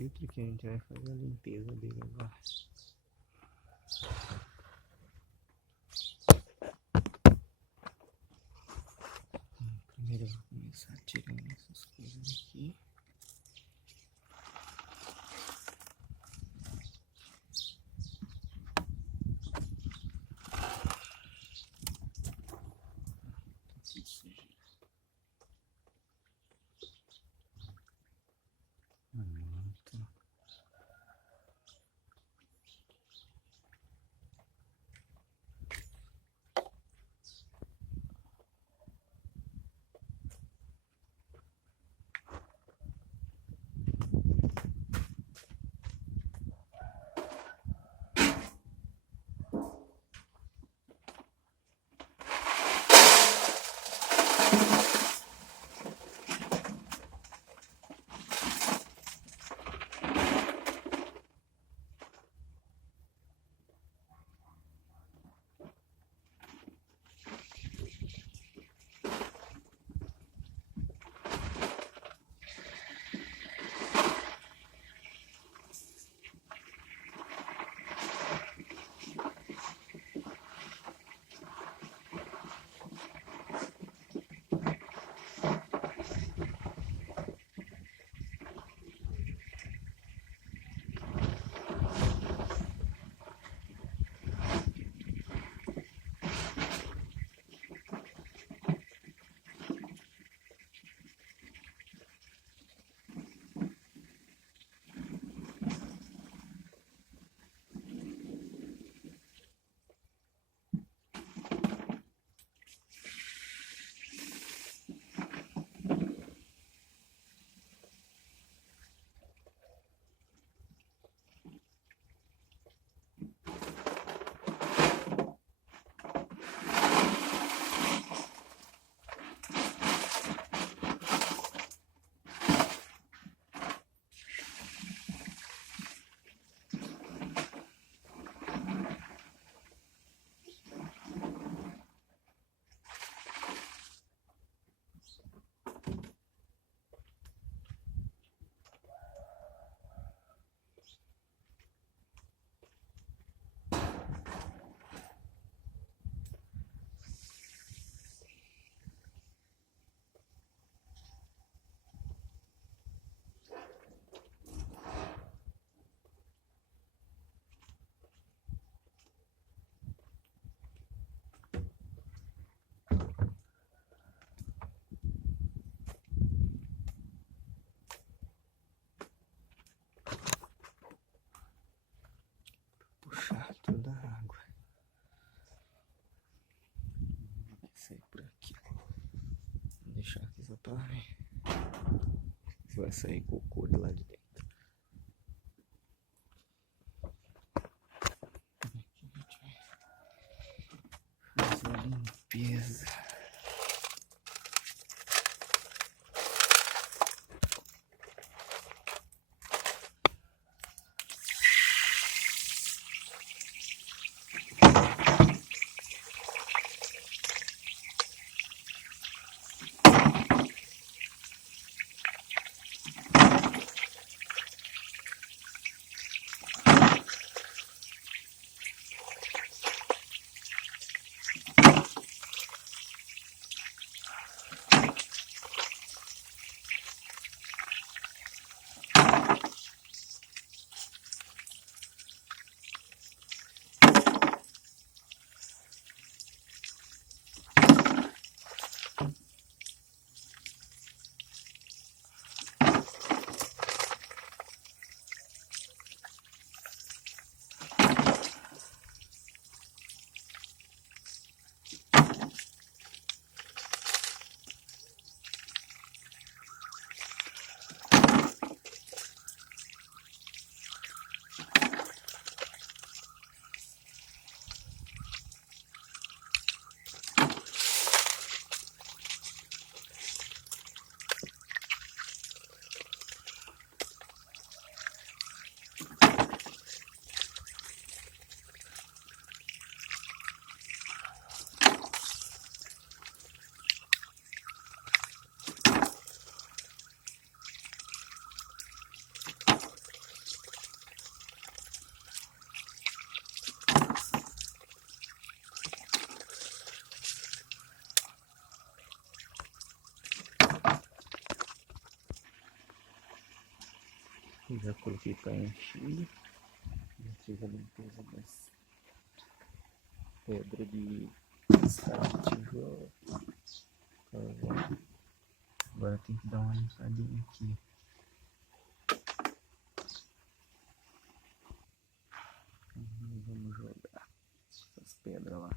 filtro que a gente vai fazer a limpeza dele agora. Primeiro eu vou começar tirando essas coisas aqui. Puxar toda a água. Vai sair por aqui. Vou deixar aqui só pra ver se vai sair cocô de lá de dentro. Aqui a gente vai fazer a limpeza. Já coloquei para encher. Já fiz a limpeza das pedras de escada de tijolo. Tá vendo? Agora tem que dar uma limpadinha aqui. Vamos jogar essas pedras lá.